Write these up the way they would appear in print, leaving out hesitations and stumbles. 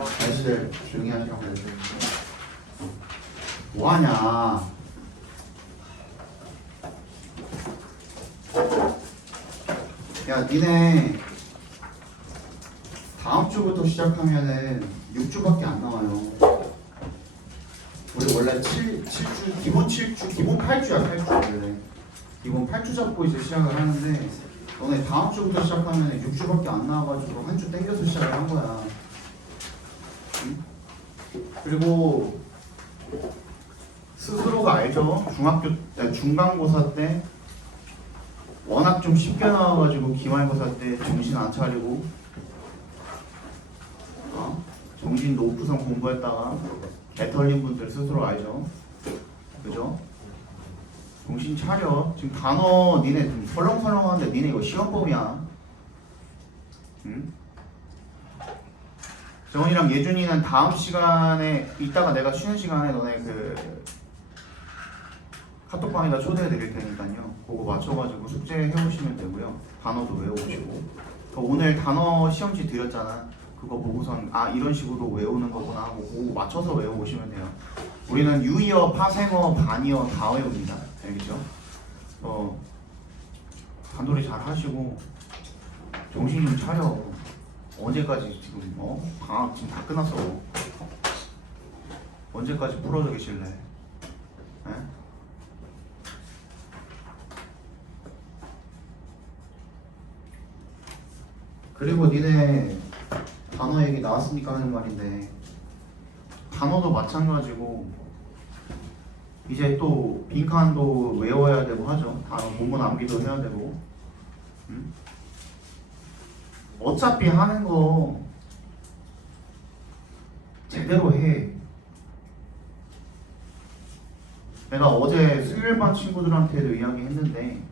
아저씨들 조용히 하시라고 해야죠. 뭐하냐. 야 니네 다음 주부터 시작하면은 6주밖에 안 남아요. 우리 원래 7주 기본 7주 기본 8주야 8주 원래 기본 8주 잡고 이제 시작을 하는데 너네 다음 주부터 시작하면 6주밖에 안 나와가지고 한 주 땡겨서 시작을 한 거야. 응? 그리고 스스로가 알죠? 중간고사 때 워낙 좀 쉽게 나와가지고 기말고사 때 정신 안 차리고 정신 놓고선 공부했다가 개 털린 분들 스스로 알죠? 그죠? 정신 차려. 지금 단어 니네 좀 설렁설렁한데 니네 이거 시험범이야. 응? 정원이랑 예준이는 다음 시간에 이따가 내가 쉬는 시간에 너네 그 카톡방에다 초대해 드릴 테니까요. 그거 맞춰가지고 숙제 해오시면 되고요. 단어도 외워오시고. 오늘 단어 시험지 드렸잖아. 그거 보고선 이런 식으로 외우는 거구나 하고 그거 맞춰서 외워오시면 돼요. 우리는 유의어, 파생어, 반의어 다 외웁니다. 알겠죠? 단돌이 잘 하시고 정신 좀 차려. 언제까지 지금 방학 지금 다 끝났어. 언제까지 풀어져 계실래? 에? 그리고 니네 단어 얘기 나왔으니까 하는 말인데 단어도 마찬가지고 이제 또 빈칸도 외워야 되고 하죠. 단어 본문 암기도 해야 되고. 어차피 하는 거 제대로 해. 내가 어제 수요일반 친구들한테도 이야기했는데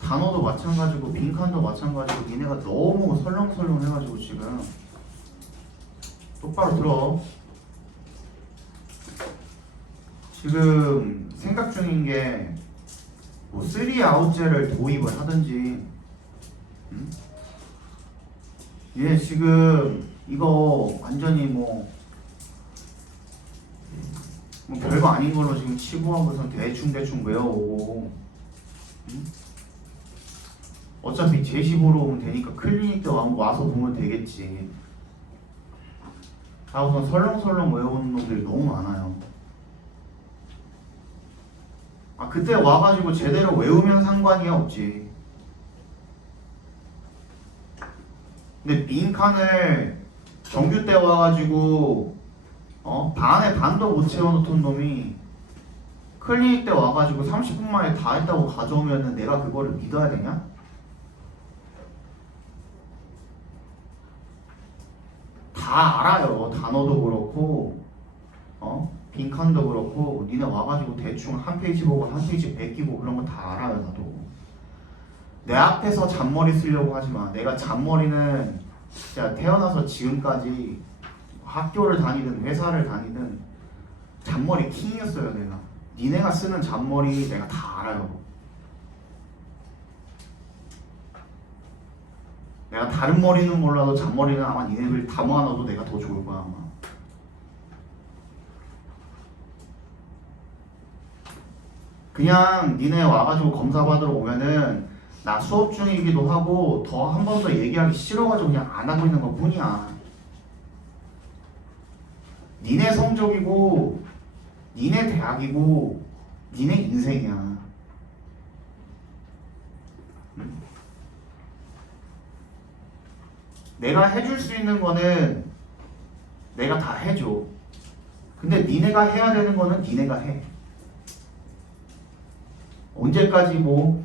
단어도 마찬가지고 빈칸도 마찬가지고 니네가 너무 설렁설렁 해가지고 지금 똑바로 들어. 지금 생각 중인 게 뭐 3아웃제를 도입을 하든지 얘 지금 이거 완전히 뭐 별거 아닌 걸로 지금 치부하고서 대충 외워오고 어차피 제시 보러 오면 되니까 클리닉 때 와서 보면 되겠지. 다 우선 설렁설렁 외우는 놈들이 너무 많아요. 그때 와가지고 제대로 외우면 상관이 없지. 근데 빈칸을 정규 때 와가지고 반에 반도 못 채워놓던 놈이 클리닉 때 와가지고 30분 만에 다 했다고 가져오면은 내가 그거를 믿어야 되냐? 다 알아요. 단어도 그렇고 빈칸도 그렇고 니네 와가지고 대충 한 페이지 보고 한 페이지 베끼고 그런 거 다 알아요. 나도. 내 앞에서 잔머리 쓰려고 하지 마. 내가 잔머리는 진짜 태어나서 지금까지 학교를 다니든 회사를 다니든 잔머리 킹이었어요. 내가. 니네가 쓰는 잔머리 내가 다 알아요. 내가 다른 머리는 몰라도 잔머리는 아마 니네들 다 모아놔도 내가 더 좋을 거야 아마. 그냥 니네 와가지고 검사 받으러 오면은 나 수업 중이기도 하고 더 한 번 더 얘기하기 싫어가지고 그냥 안 하고 있는 것 뿐이야. 니네 성적이고 니네 대학이고 니네 인생이야. 응? 내가 해줄 수 있는 거는 내가 다 해줘. 근데 니네가 해야 되는 거는 니네가 해. 언제까지 뭐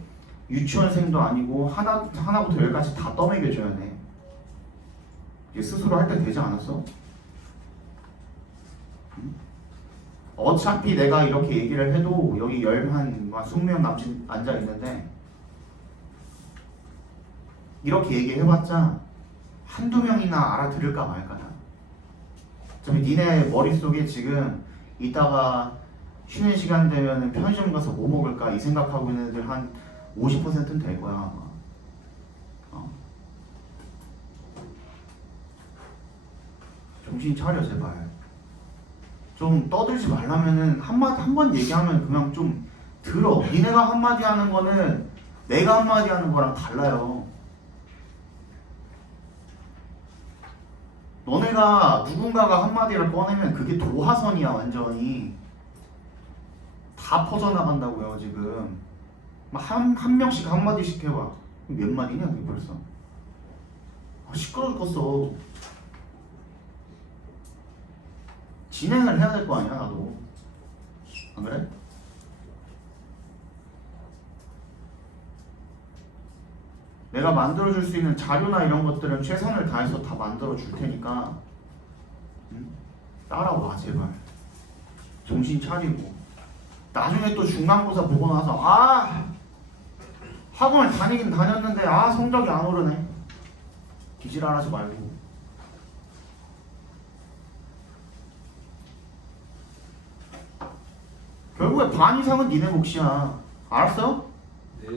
유치원생도 아니고 하나부터 열까지 다 떠먹여줘야 돼. 이제 스스로 할 때 되지 않았어? 응? 어차피 내가 이렇게 얘기를 해도 여기 한 20명 남짓 앉아 있는데 이렇게 얘기해봤자 한두 명이나 알아들을까 말까다. 어차피 니네 머릿속에 지금 이따가 쉬는 시간 되면 편의점 가서 뭐 먹을까 이 생각하고 있는 애들 한 50%는 될 거야 아마. 정신 차려 제발. 좀 떠들지 말라면은 한 번 얘기하면 그냥 좀 들어. 니네가 한마디 하는 거는 내가 한마디 하는 거랑 달라요. 너네가 누군가가 한마디를 꺼내면 그게 도화선이야. 완전히 다 퍼져나간다고요 지금. 한 명씩 한마디씩 해봐. 몇 마디냐 그게 벌써. 시끄러워 죽겠어. 진행을 해야 될 거 아니야 나도. 안 그래? 내가 만들어줄 수 있는 자료나 이런 것들은 최선을 다해서 다 만들어줄 테니까 응? 따라와 제발. 정신 차리고. 나중에 또 중간고사 보고 나서 학원을 다니긴 다녔는데 성적이 안 오르네. 기질하지 말고. 결국에 반 이상은 니네 몫이야. 알았어? 네.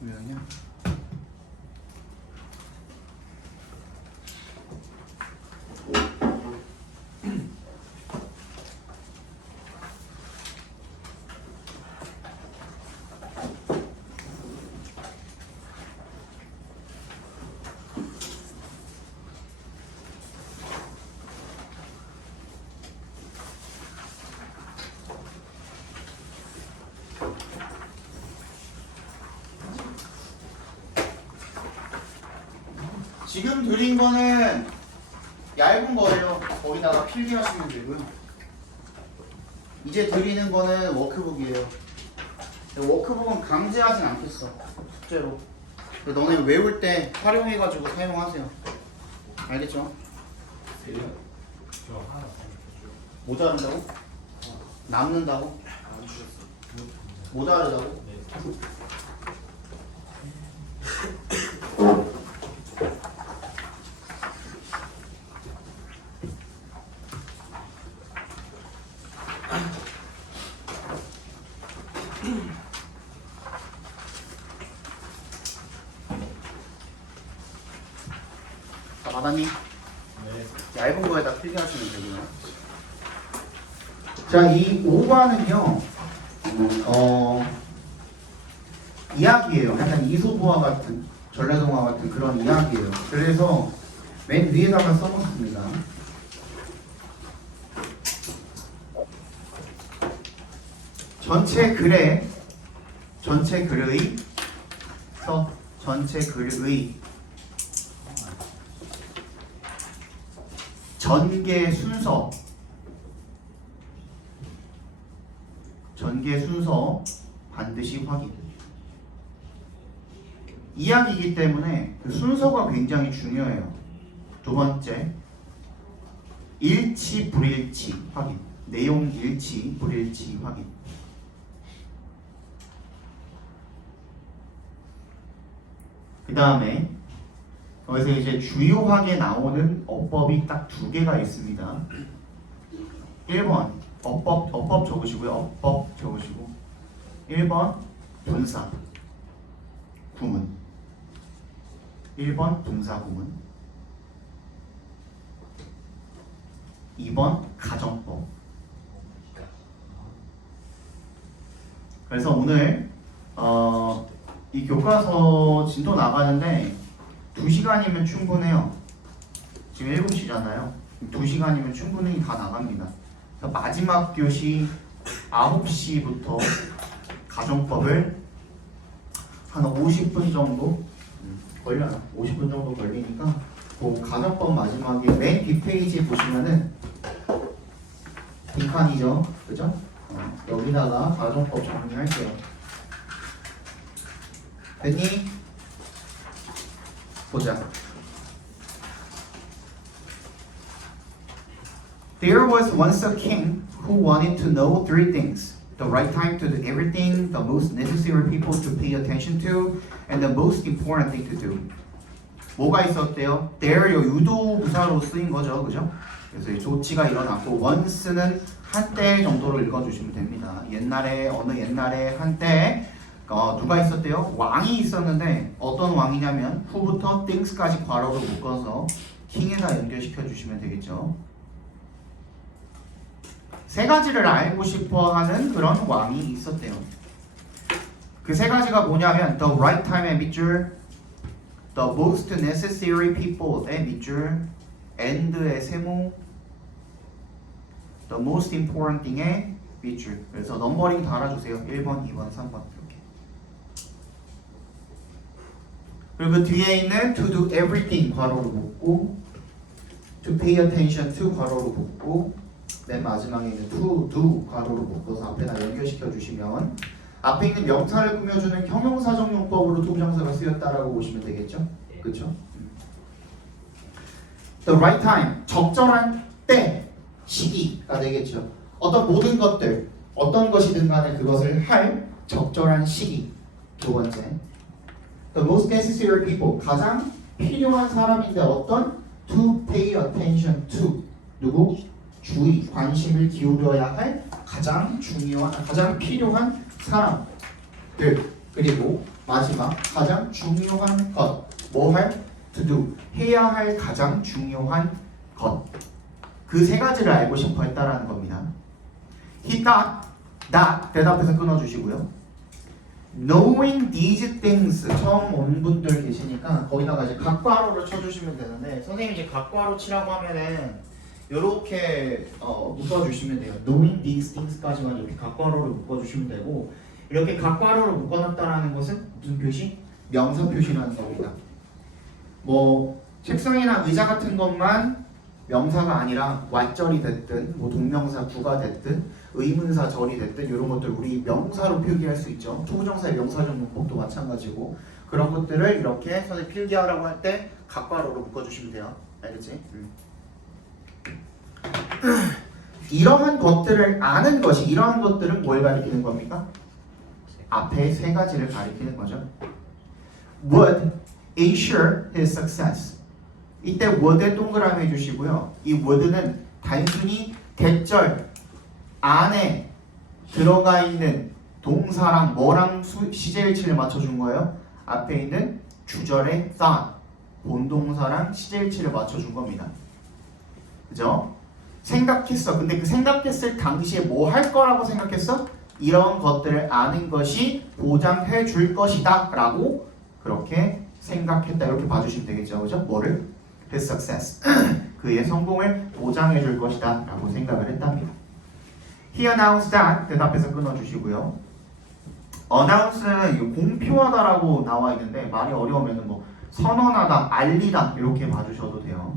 왜 하냐? 지금 드린 거는 얇은 거예요. 거기다가 필기하시면 되고요. 이제 드리는 거는 워크북이에요. 워크북은 강제하진 않겠어. 숙제로. 너네 외울 때 활용해가지고 사용하세요. 알겠죠? 저 하나 더 모자른다고? 남는다고? 안 주셨어. 모자르다고? 네. 다 받았니? 네. 얇은 거에다 필기하시면 되고요. 자, 이 5반은요, 이야기예요. 약간 이소부화 같은, 전래동화 같은 그런 이야기예요. 그래서 맨 위에다가 써놓습니다. 전체 글의 전개 순서 반드시 확인. 이야기이기 때문에 그 순서가 굉장히 중요해요. 두 번째, 일치 불일치 확인. 내용 일치 불일치 확인. 그 다음에 여기서 이제 주요하게 나오는 어법이 딱 두 개가 있습니다. 1번 어법 적으시고요. 어법 적으시고 1번 분사 구문 1번 분사 구문 2번 가정법. 그래서 오늘 이 교과서 진도 나가는데 2시간이면 충분해요. 지금 7시잖아요. 2시간이면 충분히 다 나갑니다. 그래서 마지막 교시 9시부터 가정법을 한 50분 정도 걸려요. 50분 정도 걸리니까 그 가정법 마지막에 맨 뒷페이지에 보시면은 빈칸이죠. 그죠? 여기다가 가정법 정리할게요. 됐니? 보자. There was once a king who wanted to know three things: the right time to do everything, the most necessary people to pay attention to, and the most important thing to do. 뭐가 있었대요? there 유도 부사로 쓰인 거죠, 그죠? 그래서 이 조치가 일어났고 once는 한때 정도로 읽어주시면 됩니다. 옛날에 어느 옛날에 한때 누가 있었대요? 왕이 있었는데 어떤 왕이냐면 who부터 things까지 괄호로 묶어서 king에다 연결시켜 주시면 되겠죠. 세 가지를 알고 싶어하는 그런 왕이 있었대요. 그 세 가지가 뭐냐면 the right time의 밑줄, the most necessary people의 밑줄, and의 세모, the most important thing의 밑줄. 그래서 넘버링 달아주세요. 1번, 2번, 3번 이렇게. 그리고 그 뒤에 있는 to do everything 괄호로 묶고, to pay attention to 괄호로 묶고, 맨 마지막에 있는 to do 괄호로 묶어서 앞에다 연결시켜 주시면 앞에 있는 명사를 꾸며주는 형용사적 용법으로 투부정사가 쓰였다라고 보시면 되겠죠? 그렇죠? The right time, 적절한 때, 시기가 되겠죠. 어떤 모든 것들, 어떤 것이든 간에 그것을 할 적절한 시기. 두 번째, the most necessary people, 가장 필요한 사람인데 어떤 to pay attention to, 누구? 주의, 관심을 기울여야 할 가장 중요한, 가장 필요한 사람들. 그리고 마지막, 가장 중요한 것, 뭐 할? to do, 해야 할 가장 중요한 것. 그 세 가지를 알고 싶어 했다라는 겁니다. He thought that, 대답해서 끊어주시고요. Knowing these things, 처음 온 분들 계시니까 거기다가 이제 각괄호를 쳐주시면 되는데 선생님이 이제 각괄호 치라고 하면은 이렇게 묶어주시면 돼요. Knowing these things까지만 이렇게 각괄호를 묶어주시면 되고 이렇게 각괄호를 묶어놨다라는 것은 무슨 표시? 명사 표시라는 겁니다. 뭐 책상이나 의자 같은 것만 명사가 아니라 왓절이 됐든 뭐 동명사 구가 됐든 의문사 절이 됐든 이런 것들 우리 명사로 필기할 수 있죠. 투부정사의 명사적 문법도 마찬가지고 그런 것들을 이렇게 선생님 필기하라고 할 때 각괄호로 묶어주시면 돼요. 알겠지? 이러한 것들을 아는 것이 이러한 것들은 뭘 가리키는 겁니까? 앞에 세 가지를 가리키는 거죠. Would ensure his success. 이때 would에 동그라미 해주시고요. 이 would는 단순히 대절 안에 들어가 있는 동사랑 뭐랑 시제일치를 맞춰준 거예요? 앞에 있는 주절의 thought, 본동사랑 시제일치를 맞춰준 겁니다. 그죠? 생각했어. 근데 그 생각했을 당시에 뭐 할 거라고 생각했어? 이런 것들을 아는 것이 보장해 줄 것이다 라고 그렇게 생각했다. 이렇게 봐주시면 되겠죠. 그죠? 뭐를? His success. 그의 성공을 보장해 줄 것이다 라고 생각을 했답니다. He announced that. 대답해서 끊어주시고요. announce는 공표하다라고 나와 있는데 말이 어려우면 뭐 선언하다, 알리다 이렇게 봐주셔도 돼요.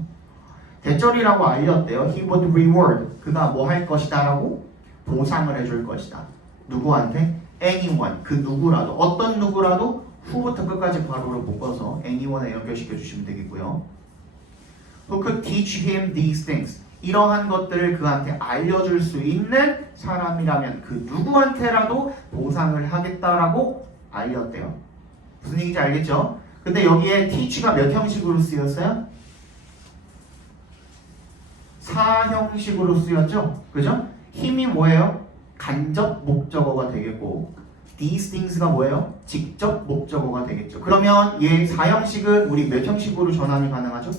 대절이라고 알렸대요. He would reward. 그가 뭐 할 것이다 라고 보상을 해줄 것이다. 누구한테? anyone. 그 누구라도. 어떤 누구라도 who부터 끝까지 괄호로 묶어서 anyone에 연결시켜 주시면 되겠고요. Who could teach him these things. 이러한 것들을 그한테 알려줄 수 있는 사람이라면 그 누구한테라도 보상을 하겠다라고 알렸대요. 무슨 얘기인지 알겠죠? 근데 여기에 teach가 몇 형식으로 쓰였어요? 4형식으로 쓰였죠? 그죠? 힘이 뭐예요? 간접 목적어가 되겠고 these things가 뭐예요? 직접 목적어가 되겠죠. 그러면 얘 4형식은 우리 몇 형식으로 전환이 가능하죠?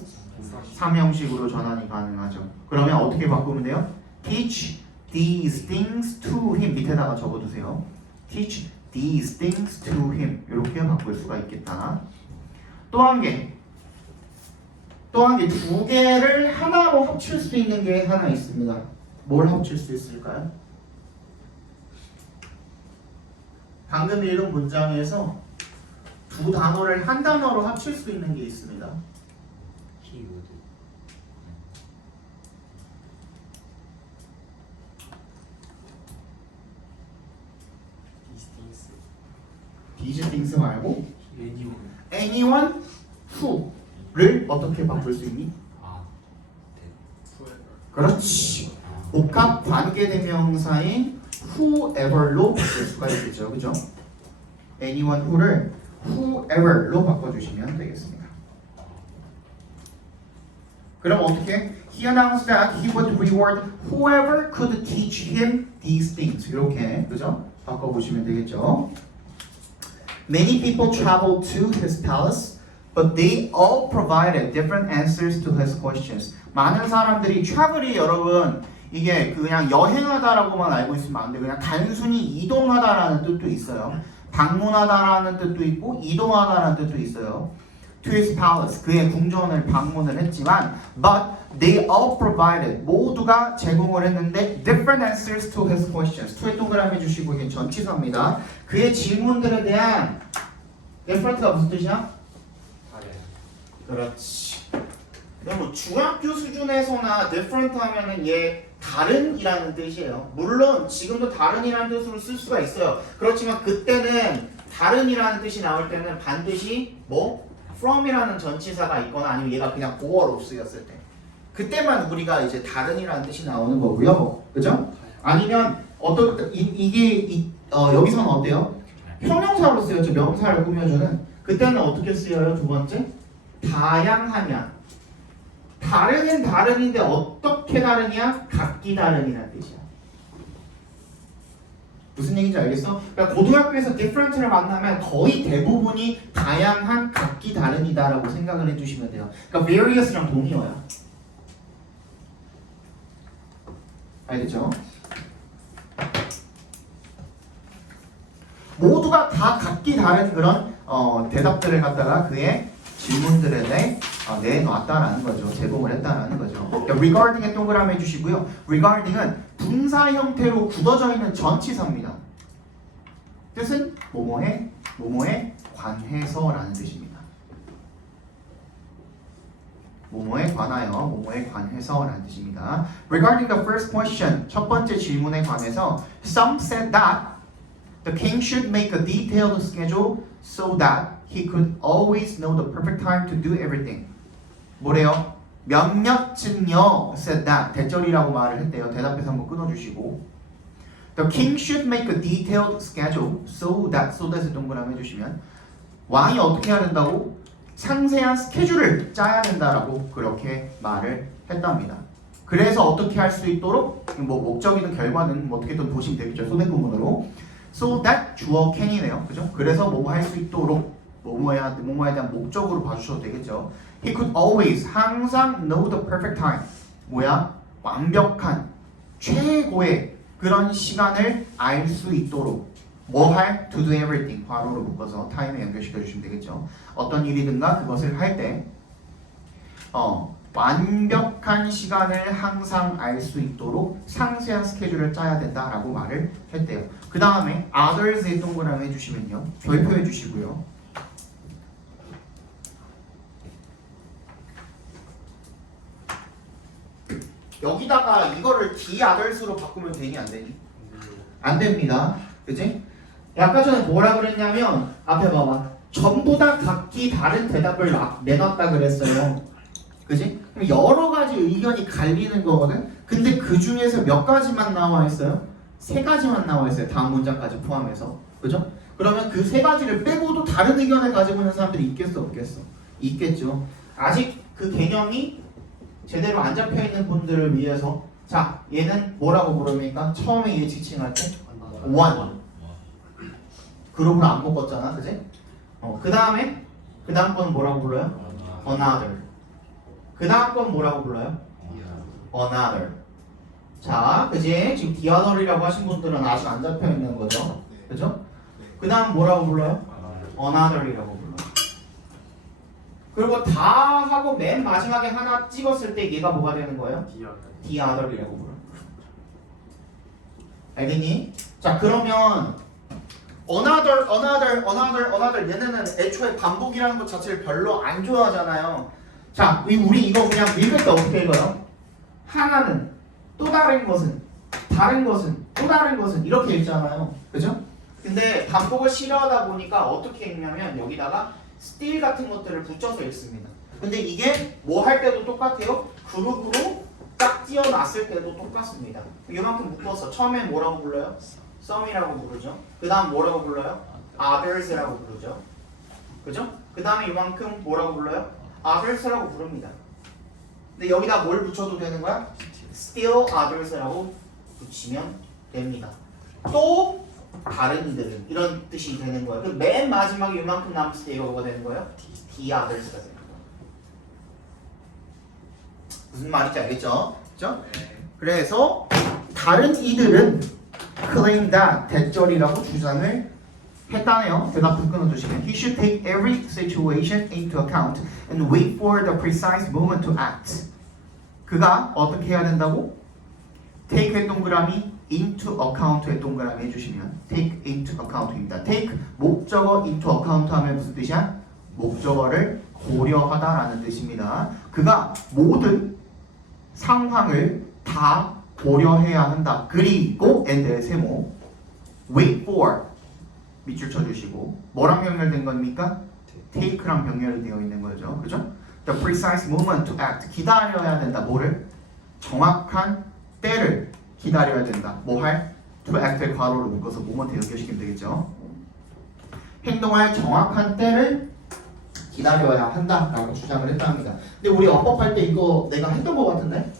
3형식으로 전환이 가능하죠. 그러면 어떻게 바꾸면 돼요? Teach these things to him. 밑에다가 적어두세요. Teach these things to him. 이렇게 바꿀 수가 있겠다. 또 한 개. 두 개를 하나로 합칠 수 있는 게 하나 있습니다. 뭘 합칠 수 있을까요? 방금 읽은 문장에서 두 단어를 한 단어로 합칠 수 있는 게 있습니다. He would. These things 말고 Anyone. anyone who를 어떻게 바꿀 수 있니? Whoever. 그렇지. 복합 관계대명사인 whoever로 바꿀 수가 있겠죠. 그죠? anyone who를 whoever로 바꿔주시면 되겠습니다. 그럼 어떻게? He announced that he would reward whoever could teach him these things. 이렇게 그죠? 바꿔보시면 되겠죠. Many people traveled to his palace, but they all provided different answers to his questions. 많은 사람들이 travel이 여러분 이게 그냥 여행하다라고만 알고 있으면 안 돼. 그냥 단순히 이동하다라는 뜻도 있어요. 방문하다라는 뜻도 있고 이동하다라는 뜻도 있어요. To his palace, 그의 궁전을 방문을 했지만, but they all provided, 모두가 제공을 했는데 different answers to his questions. to에 동그라미 주시고 이게 전치사입니다. 그의 질문들에 대한 different가 무슨 뜻이야? 그렇지. 근데 뭐 중학교 수준에서나 different 하면은 얘 다른이라는 뜻이에요. 물론 지금도 다른이라는 뜻으로 쓸 수가 있어요. 그렇지만 그때는 다른이라는 뜻이 나올 때는 반드시 뭐 from이라는 전치사가 있거나 아니면 얘가 그냥 보어로 쓰였을 때 그때만 우리가 이제 다른이라는 뜻이 나오는 거고요. 그죠? 아니면 어떤 이게 여기서는 어때요? 형용사로 쓰였죠. 명사를 꾸며주는 그때는 어떻게 쓰여요? 두 번째 다양하면 다른은 다른인데 어떻게 다르냐? 각기 다른이라는 뜻이야. 무슨 얘기인지 알겠어? 그러니까 고등학교에서 different를 만나면 거의 대부분이 다양한 각기 다른이다라고 생각을 해주시면 돼요. 그러니까 various랑 동의어야. 알겠죠? 모두가 다 각기 다른 그런 대답들을 갖다가 그의 질문들에 대해 내놓았다라는 거죠. 제공을 했다라는 거죠. 그러니까 regarding에 동그라미 해주시고요. regarding은 분사 형태로 굳어져 있는 전치사입니다. 뜻은 뭐뭐에 관해서라는 뜻입니다. 뭐뭐에 관하여, 뭐뭐에 관해서라는 뜻입니다. Regarding the first question, 첫 번째 질문에 관해서 some said that the king should make a detailed schedule so that he could always know the perfect time to do everything. 뭐래요? 몇몇 증여 said that 대절이라고 말을 했대요. 대답해서 한번 끊어주시고 The king should make a detailed schedule so that에 동그라미 해주시면 왕이 어떻게 해야 된다고? 상세한 스케줄을 짜야 된다라고 그렇게 말을 했답니다. 그래서 어떻게 할 수 있도록 뭐 목적이든 결과는 뭐 어떻게든 보시면 되겠죠. 소대구문으로 so that 주어 can이네요. 그죠? 그래서 뭐 할 수 있도록 뭐뭐에 대한 목적으로 봐주셔도 되겠죠. He could always 항상 know the perfect time. 뭐야? 완벽한 최고의 그런 시간을 알 수 있도록 뭐 할? To do everything. 괄호로 묶어서 타임에 연결시켜 주시면 되겠죠. 어떤 일이든가 그것을 할 때 완벽한 시간을 항상 알 수 있도록 상세한 스케줄을 짜야 된다라고 말을 했대요. 그 다음에 others에 동그라미 해주시면요. 별표해 주시고요. 여기다가 이거를 the others로 바꾸면 되니 안 되니? 안 됩니다. 그치? 아까 전에 뭐라 그랬냐면 앞에 봐봐. 전부 다 각기 다른 대답을 내놨다 그랬어요. 그치? 여러 가지 의견이 갈리는 거거든? 근데 그 중에서 몇 가지만 나와 있어요? 세 가지만 나와 있어요. 다음 문장까지 포함해서. 그죠? 그러면 그 세 가지를 빼고도 다른 의견을 가지고 있는 사람들이 있겠어? 없겠어? 있겠죠. 아직 그 개념이 제대로 안 잡혀 있는 분들을 위해서 자, 얘는 뭐라고 부릅니까? 처음에 얘 지칭할 때 one. 그룹으로 안 묶었잖아. 그지? 그 다음 건 뭐라고 불러요? another. 그 다음 건 뭐라고 불러요? another. 자, 그지? 지금 the other이라고 하신 분들은 아직 안 잡혀 있는 거죠. 그죠? 그 다음 뭐라고 불러요? another이라고 불러요. 그리고 다 하고 맨 마지막에 하나 찍었을 때 얘가 뭐가 되는 거예요? the other이라고 불러요. 알겠니? 자, 그러면 another 얘네는 애초에 반복이라는 것 자체를 별로 안 좋아하잖아요. 자, 우리 이거 그냥 읽을 때 어떻게 읽어요? 하나는, 또 다른 것은, 다른 것은, 또 다른 것은 이렇게 읽잖아요. 그죠? 근데 반복을 싫어하다 보니까 어떻게 읽냐면 여기다가 still 같은 것들을 붙여서 읽습니다. 근데 이게 뭐 할 때도 똑같아요. 그룹으로 딱 띄어놨을 때도 똑같습니다. 이만큼 묶어서 처음엔 뭐라고 불러요? some이라고 부르죠. 그 다음 뭐라고 불러요? others라고 부르죠. 그죠? 그 다음에 이만큼 뭐라고 불러요? others라고 부릅니다. 근데 여기다 뭘 붙여도 되는 거야? still others라고 붙이면 됩니다. 또 다른 이들은 이런 뜻이 되는 거예요. 그럼 맨 마지막에 이만큼 남았을 때 이거 뭐가 되는 거예요? the others가 되는 거예요. 무슨 말인지 알겠죠? 그죠? 그래서 다른 이들은 claim that 대절이라고 주장을 했다네요. 대답도 끊어주시면 He should take every situation into account and wait for the precise moment to act. 그가 어떻게 해야 된다고? take의 동그라미 into account의 동그라미 해주시면 take into account입니다. take 목적어 into account 하면 무슨 뜻이야? 목적어를 고려하다라는 뜻입니다. 그가 모든 상황을 다 고려해야 한다. 그리고 and의 세모 wait for 밑줄 쳐주시고 뭐랑 병렬된 겁니까? take랑 병렬이 되어 있는 거죠. 그죠? The precise moment to act 기다려야 된다. 뭐를? 정확한 때를 기다려야 된다. 뭐 할? to act의 괄호를 묶어서 모먼트 연결시키면 되겠죠. 행동할 정확한 때를 기다려야 한다라고 주장을 했답니다. 근데 우리 어법할 때 이거 내가 했던 것 같은데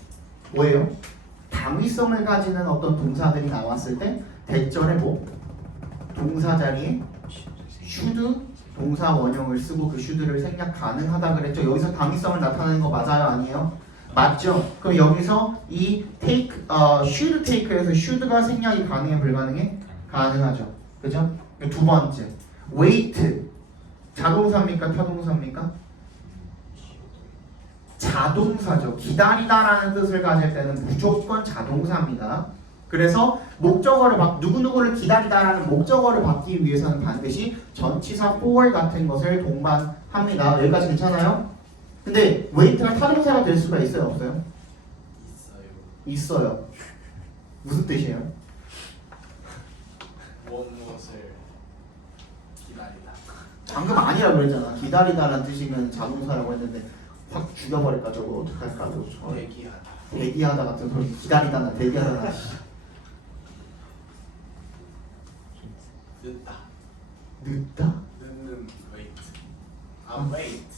뭐예요? 당위성을 가지는 어떤 동사들이 나왔을 때 대절에 뭐? 동사 자리에 should 동사 원형을 쓰고 그 should를 생략 가능하다 그랬죠. 여기서 당위성을 나타내는 거 맞아요? 아니에요? 맞죠? 그럼 여기서 이 take, should take에서 should가 생략이 가능해? 불가능해? 가능하죠. 그죠? 두 번째 wait 자동사입니까? 타동사입니까? 자동사죠. 기다리다라는 뜻을 가질 때는 무조건 자동사입니다. 그래서 목적어를 누구누구를 기다리다라는 목적어를 받기 위해서는 반드시 전치사 for 같은 것을 동반합니다. 여기까지 괜찮아요? 근데 wait가 타동사가 될 수가 있어요? 없어요? 있어요. 무슨 뜻이에요? 무엇을 기다리다. 방금 아니라고 그랬잖아. 기다리다라는 뜻이면 자동사라고 했는데 확 죽여버릴까 저거 어떡할까? 대기하다. 대기하다 같은 소리. 기다리다나 대기하다나. 늦다. 늦다? 늦는 wait. wait.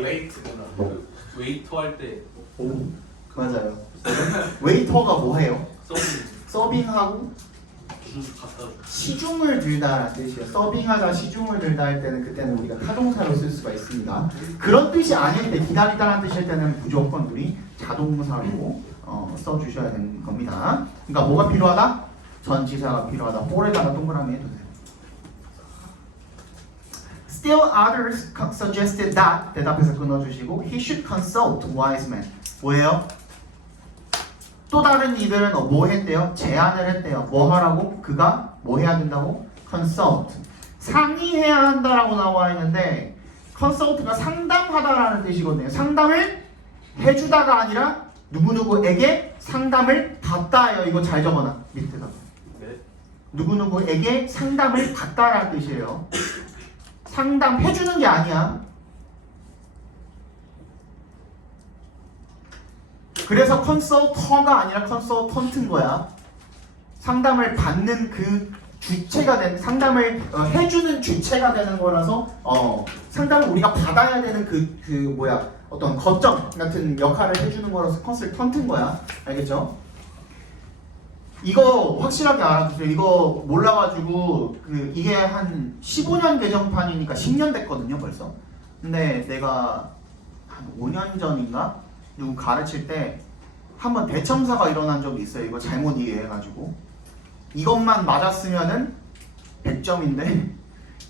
wait구나. 웨이터 할 때 오 맞아요. 웨이터가 뭐해요? 서빙 서빙하고 갖다 시중을 들다라는 뜻이에요. 서빙하다 시중을 들다 할 때는 그때는 우리가 타동사로 쓸 수가 있습니다. 그런 뜻이 아닐 때 기다리다라는 뜻일 때는 무조건 우리 자동사로 써주셔야 되는 겁니다. 그러니까 뭐가 필요하다? 전치사가 필요하다. for에다가 동그라미 해두세요. Still others suggested that 대답해서 끊어주시고 he should consult wise men. 뭐예요? 또 다른 이들은 뭐 했대요? 제안을 했대요. 뭐 하라고? 그가 뭐 해야 된다고? consult. 상의해야 한다라고 나와 있는데 consult가 상담하다라는 뜻이거든요. 상담을 해주다가 아니라 누구누구에게 상담을 받다예요. 이거 잘 적어놔 밑에다. 네. 누구누구에게 상담을 받다라는 뜻이에요. 상담해주는 게 아니야. 그래서 컨설터가 아니라 컨설턴트인 거야. 상담을 받는 그 주체가 되는, 상담을 해주는 주체가 되는 거라서 상담을 우리가 받아야 되는 그 어떤 거점 같은 역할을 해주는 거라서 컨설턴트인 거야. 알겠죠? 이거 확실하게 알아두세요. 이거 몰라가지고 이게 한 15년 개정판이니까 10년 됐거든요 벌써. 근데 내가 한 5년 전인가 누구 가르칠 때 한번 대참사가 일어난 적이 있어요. 이거 잘못 이해해가지고 이것만 맞았으면은 100점인데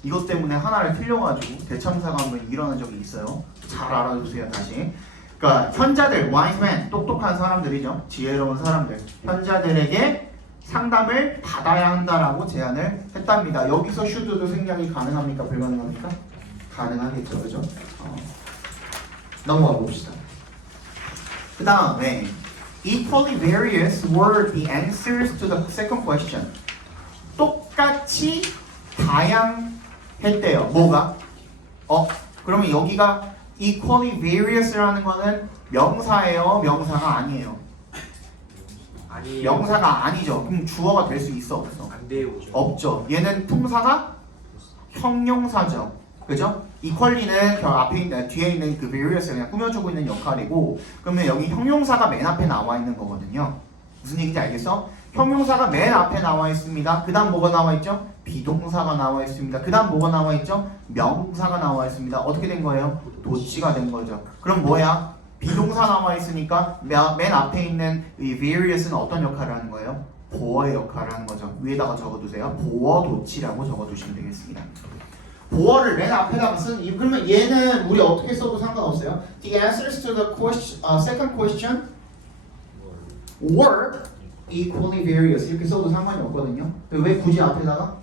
이것 때문에 하나를 틀려가지고 대참사가 한번 일어난 적이 있어요. 잘 알아두세요 다시. 그러니까 현자들, wise men, 똑똑한 사람들이죠. 지혜로운 사람들, 현자들에게 상담을 받아야 한다라고 제안을 했답니다. 여기서 should도 생략이 가능합니까? 불가능합니까? 가능하겠죠, 그죠? 넘어가 봅시다. 그 다음에 equally various were the answers to the second question. 똑같이 다양했대요. 뭐가? 그러면 여기가 equally various라는 거는 명사예요? 명사가 아니에요? 아니에요. 명사가 아니죠. 그럼 주어가 될 수 있어? 없어? 안 돼요. 없죠. 얘는 품사가 형용사죠. 그죠? equally는 저 앞에 있는 뒤에 있는 그 various를 그냥 꾸며주고 있는 역할이고 그러면 여기 형용사가 맨 앞에 나와 있는 거거든요. 무슨 얘기인지 알겠어? 형용사가 맨 앞에 나와 있습니다. 그 다음 뭐가 나와 있죠? 비동사가 나와 있습니다. 그 다음 뭐가 나와 있죠? 명사가 나와 있습니다. 어떻게 된 거예요? 도치가 된 거죠. 그럼 뭐야? 비동사 나와 있으니까 맨 앞에 있는 이 various는 어떤 역할을 하는 거예요? 보어의 역할을 하는 거죠. 위에다가 적어두세요. 보어 도치라고 적어두시면 되겠습니다. 보어를 맨 앞에다가 쓴 그러면 얘는 우리 어떻게 써도 상관없어요. The answers to the question, second question were equally various 이렇게 써도 상관이 없거든요. 왜 굳이 앞에다가?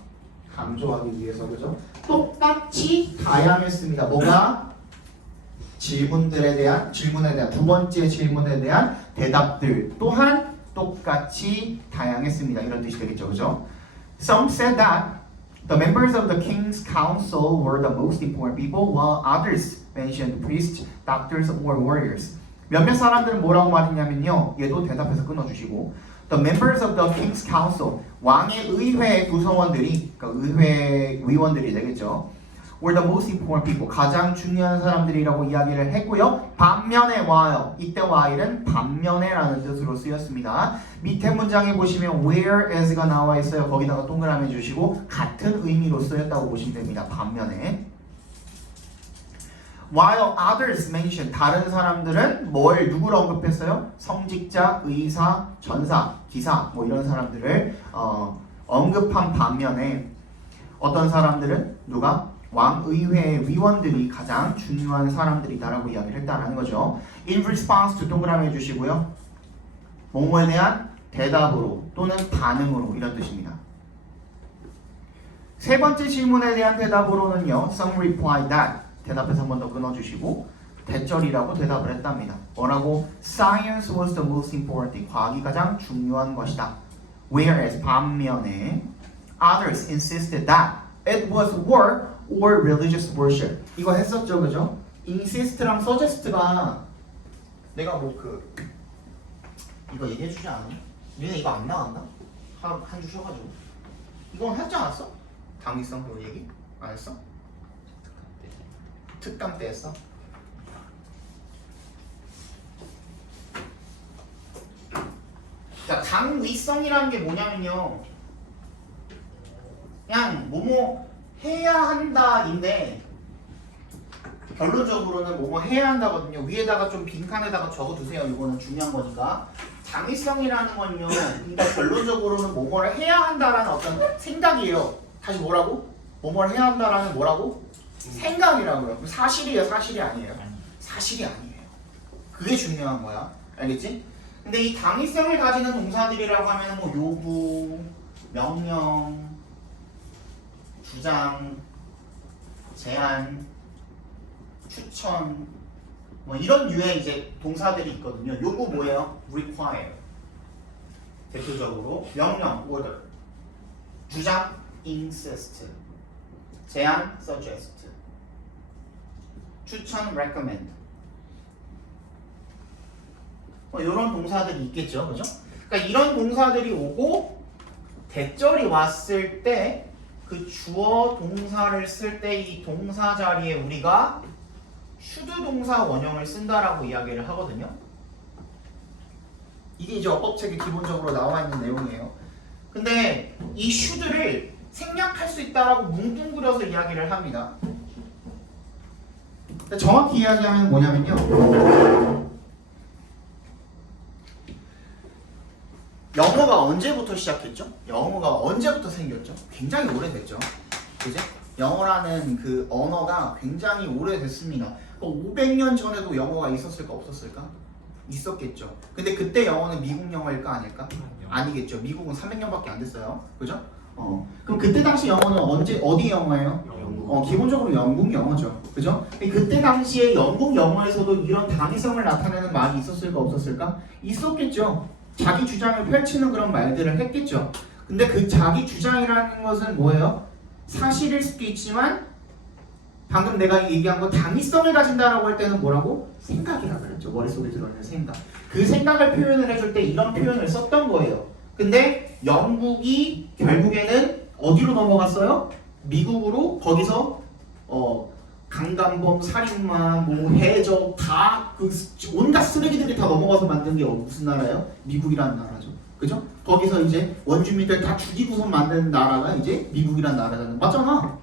강조하기 위해서 그죠? 똑같이 다양했습니다. 뭐가? 질문에 대한 두 번째 질문에 대한 대답들 또한 똑같이 다양했습니다. 이런 뜻이 되겠죠, 그죠? Some said that the members of the king's council were the most important people, while others mentioned priests, doctors, or warriors. 몇몇 사람들은 뭐라고 말했냐면요. 얘도 대답해서 끊어주시고 The members of the king's council, 왕의 의회 구성원들이, 그러니까 의회 의원들이 되겠죠. were the most important people, 가장 중요한 사람들이라고 이야기를 했고요. 반면에 while, 이때 while은 반면에라는 뜻으로 쓰였습니다. 밑에 문장에 보시면 whereas가 나와 있어요. 거기다가 동그라미 주시고 같은 의미로 쓰였다고 보시면 됩니다. 반면에. While others mentioned, 다른 사람들은 누구를 언급했어요? 성직자, 의사, 전사, 기사 뭐 이런 사람들을 언급한 반면에 어떤 사람들은 누가? 왕의회 위원들이 가장 중요한 사람들이다라고 이야기를 했다라는 거죠. In response to 동그라미 해주시고요. 뭐뭐에 대한 대답으로 또는 반응으로 이런 뜻입니다. 세 번째 질문에 대한 대답으로는요. Some replied that 대답해서 한 번 더 끊어주시고 대절이라고 대답을 했답니다. 뭐라고? Science was the most important thing. 과학이 가장 중요한 것이다. Whereas 반면에 others insisted that it was war or religious worship. 이거 했었죠, 그죠? insist랑 suggest가 내가 이거 얘기해주지 않았니? 니네 이거 안 나왔나? 한 주 쉬어가지고 이건 했지 않았어? 당위성 그거 얘기? 안 했어? 특강 때 했어? 자, 당위성이라는 게 뭐냐면요. 그냥 뭐뭐 해야 한다인데 결론적으로는 뭐뭐 해야 한다거든요. 위에다가 좀 빈칸에다가 적어두세요. 이거는 중요한 거니까. 당위성이라는 건요. 그러니까 결론적으로는 뭐뭐를 해야 한다라는 어떤 생각이에요. 다시 뭐라고? 뭐뭐를 해야 한다라는 뭐라고? 생각이라고요. 그럼 사실이에요, 사실이 아니에요? 사실이 아니에요. 그게 중요한 거야. 알겠지? 근데 이 당위성을 가지는 동사들이라고 하면 뭐 요구, 명령, 주장, 제안, 추천 뭐 이런 유의 이제 동사들이 있거든요. 요구 뭐예요? require. 대표적으로 명령, order. 주장, insist. 제안, suggest. 추천, recommend. 뭐 이런 동사들이 있겠죠, 그죠? 그러니까 이런 동사들이 오고 대절이 왔을 때 그 주어 동사를 쓸 때 이 동사 자리에 우리가 should 동사 원형을 쓴다라고 이야기를 하거든요. 이게 이제 어법책에 기본적으로 나와 있는 내용이에요. 근데 이 should를 생략할 수 있다라고 뭉뚱그려서 이야기를 합니다. 정확히 이야기하면 뭐냐면요. 영어가 언제부터 시작했죠? 영어가 언제부터 생겼죠? 굉장히 오래됐죠. 그죠? 영어라는 그 언어가 굉장히 오래됐습니다. 500년 전에도 영어가 있었을까 없었을까? 있었겠죠. 근데 그때 영어는 미국 영어일까 아닐까? 아니겠죠. 미국은 300년밖에 안 됐어요. 그죠? 그럼 그때 당시 영어는 어디 영어예요? 기본적으로 영국 영어죠. 그죠? 그때 당시에 영국 영어에서도 이런 당위성을 나타내는 말이 있었을까 없었을까? 있었겠죠. 자기 주장을 펼치는 그런 말들을 했겠죠. 근데 그 자기 주장이라는 것은 뭐예요? 사실일 수도 있지만 방금 내가 얘기한 거 당위성을 가진다라고 할 때는 뭐라고? 생각이라 그랬죠. 머릿속에 들어있는 생각. 그 생각을 표현을 해줄 때 이런 표현을 썼던 거예요. 근데 영국이 결국에는 어디로 넘어갔어요? 미국으로. 거기서 강간범, 살인마, 뭐 해적 다 그 온갖 쓰레기들이 다 넘어가서 만든 게 무슨 나라예요? 미국이라는 나라죠. 그죠? 거기서 이제 원주민들 다 죽이고서 만든 나라가 이제 미국이라는 나라잖아. 맞잖아.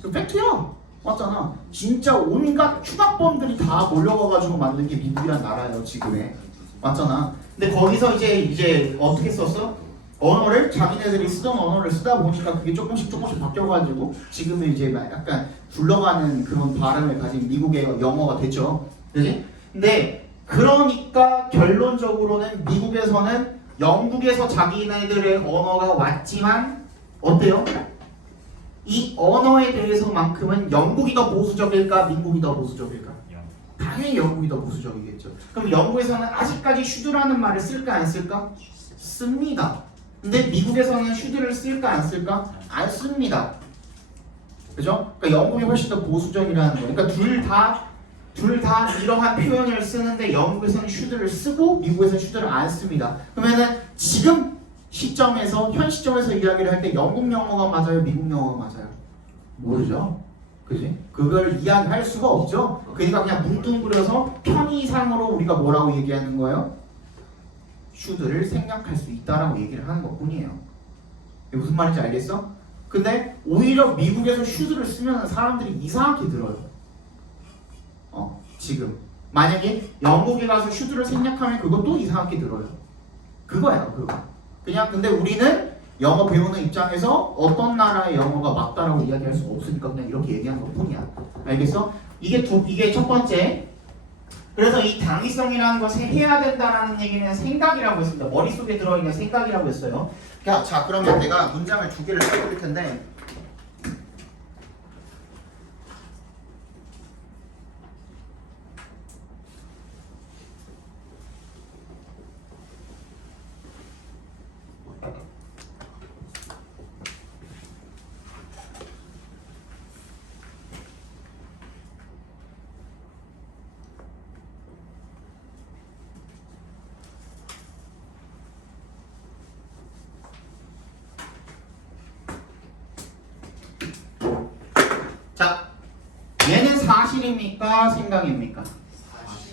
그 팩트야. 맞잖아. 진짜 온갖 추박범들이 다 몰려가가지고 만든 게 미국이란 나라예요 지금에. 맞잖아. 근데 거기서 이제 어떻게 썼어? 언어를 자기네들이 쓰던 언어를 쓰다 보니까 그게 조금씩 바뀌어가지고 지금은 이제 약간 굴러가는 그런 발음을 가진 미국의 영어가 됐죠. 그지? 근데 그러니까 결론적으로는 미국에서는 영국에서 자기네들의 언어가 왔지만 어때요? 이 언어에 대해서만큼은 영국이 더 보수적일까 미국이 더 보수적일까? 당연히 영국이 더 보수적이겠죠. 그럼 영국에서는 아직까지 슈드라는 말을 쓸까 안 쓸까? 씁니다. 근데 미국에서는 슈드를 쓸까 안 쓸까? 안 씁니다. 그죠? 그러니까 영국이 훨씬 더 보수적이라는 거예요. 그러니까 둘 다 이러한 표현을 쓰는데 영국에서는 슈드를 쓰고 미국에서는 슈드를 안 씁니다. 그러면은 지금 현 시점에서 이야기를 할 때 영국 영어가 맞아요? 미국 영어가 맞아요? 모르죠? 그지? 그걸 이야기할 수가 없죠? 그러니까 그냥 뭉뚱그려서 편의상으로 우리가 뭐라고 얘기하는 거예요? 슈드를 생략할 수 있다라고 얘기를 하는 것 뿐이에요. 이게 무슨 말인지 알겠어? 근데 오히려 미국에서 슈드를 쓰면 사람들이 이상하게 들어요. 지금 만약에 영국에 가서 슈드를 생략하면 그것도 이상하게 들어요. 그거예요, 그거. 그냥 근데 우리는 영어 배우는 입장에서 어떤 나라의 영어가 맞다라고 이야기할 수가 없으니까 그냥 이렇게 얘기하는 것 뿐이야. 알겠어? 이게 첫 번째. 그래서 이 당위성이라는 것을 해야 된다라는 얘기는 생각이라고 했습니다. 머릿속에 들어있는 생각이라고 했어요. 자, 그러면 내가 문장을 두 개를 써볼 텐데 얘는 사실입니까? 생각입니까?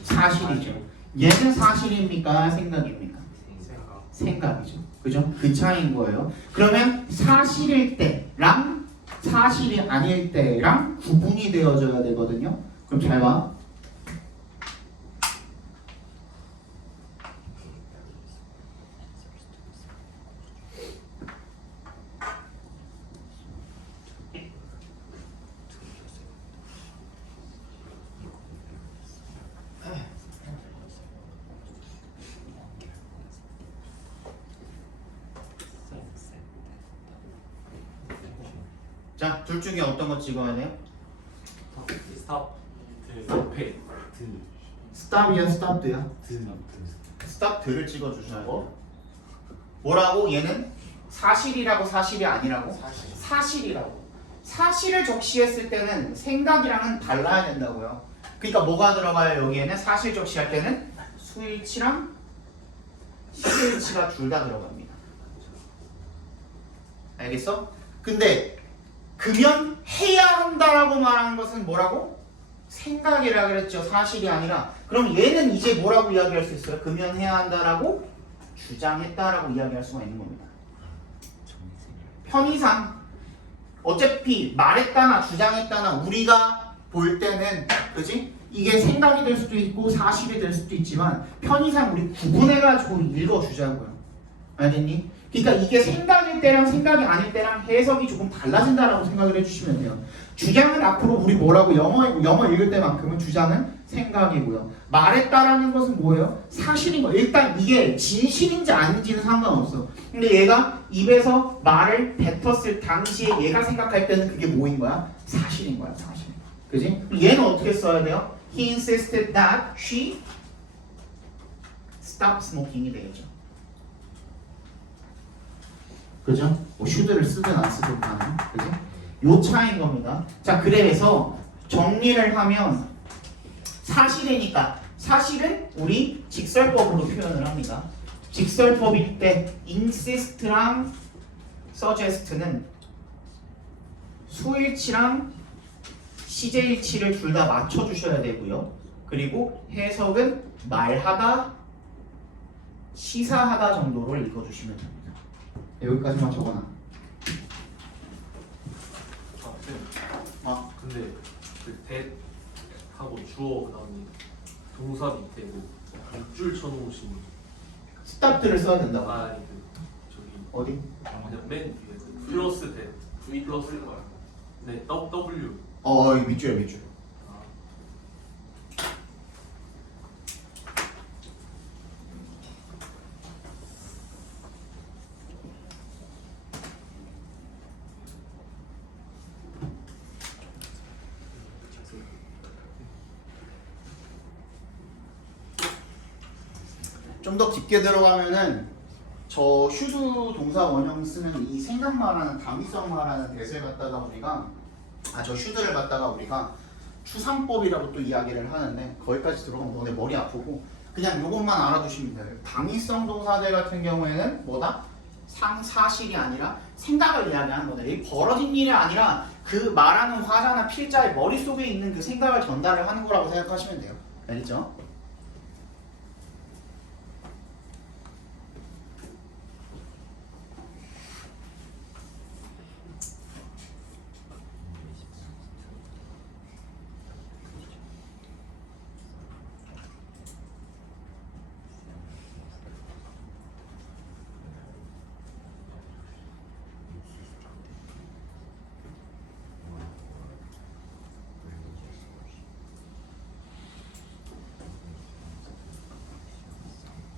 사실이죠. 얘는 사실입니까? 생각입니까? 생각이죠. 그죠? 그 차이인 거예요. 그러면 사실일 때랑 사실이 아닐 때랑 구분이 되어져야 되거든요. 그럼 잘 봐. 자, 둘 중에 어떤 거 찍어야 돼요? 스탑. 페이. 스탑이야, 스탑드야? 스탑드를 찍어주시고 뭐라고? 얘는 사실이라고 사실이 아니라고? 사실이라고. 사실을 적시했을 때는 생각이랑은 달라야 된다고요. 그러니까 뭐가 들어가요? 여기에는 사실 적시할 때는 수일치랑 시일치가 둘 다 들어갑니다. 알겠어? 근데 금연해야 한다라고 말하는 것은 뭐라고? 생각이라 그랬죠. 사실이 아니라. 그럼 얘는 이제 뭐라고 이야기할 수 있어요? 금연해야 한다라고 주장했다라고 이야기할 수가 있는 겁니다. 편의상 어차피 말했다나 주장했다나 우리가 볼 때는 그지? 이게 생각이 될 수도 있고 사실이 될 수도 있지만 편의상 우리 구분해가지고 읽어주자고요. 알겠니? 그러니까 이게 생각일 때랑 생각이 아닐 때랑 해석이 조금 달라진다라고 생각을 해주시면 돼요. 주장은 앞으로 우리 뭐라고 영어 읽을 때만큼은 주장은 생각이고요. 말했다라는 것은 뭐예요? 사실인 거예요. 일단 이게 진실인지 아닌지는 상관없어. 근데 얘가 입에서 말을 뱉었을 당시에 얘가 생각할 때는 그게 뭐인 거야? 사실인 거야, 사실. 그지? 얘는 어떻게 써야 돼요? He insisted that she stop smoking이 되겠죠. 그죠? 뭐 should를 쓰든 안 쓰든 간에 그죠? 요 차이인 겁니다. 자, 그래서 정리를 하면 사실이니까 사실은 우리 직설법으로 표현을 합니다. 직설법일 때 insist랑 suggest는 수일치랑 시제일치를 둘 다 맞춰주셔야 되고요. 그리고 해석은 말하다, 시사하다 정도로 읽어주시면 됩니다. 여기까지만 적어놔. 아, 근데 그 that 하고 주어 그다음에 동사 밑에 뭐 6줄 쳐놓으신 스탑들을 써야 된다고. 아니 그 저기 어디? 그냥 맨 위에 그 플러스 that V 플러스 거야. 네 W 이 밑줄이야 밑줄. 아, 좀 더 깊게 들어가면은 저 슈드 동사 원형 쓰면 이 생각 말하는 당위성 말하는 대세 갖다가 우리가 저 슈드를 갖다가 우리가 추상법이라고 또 이야기를 하는데 거기까지 들어가면 너네 머리 아프고 그냥 요것만 알아두시면 돼요. 당위성 동사들 같은 경우에는 뭐다? 사실이 아니라 생각을 이야기하는 거다. 이 벌어진 일이 아니라 그 말하는 화자나 필자의 머릿속에 있는 그 생각을 전달을 하는 거라고 생각하시면 돼요. 알겠죠?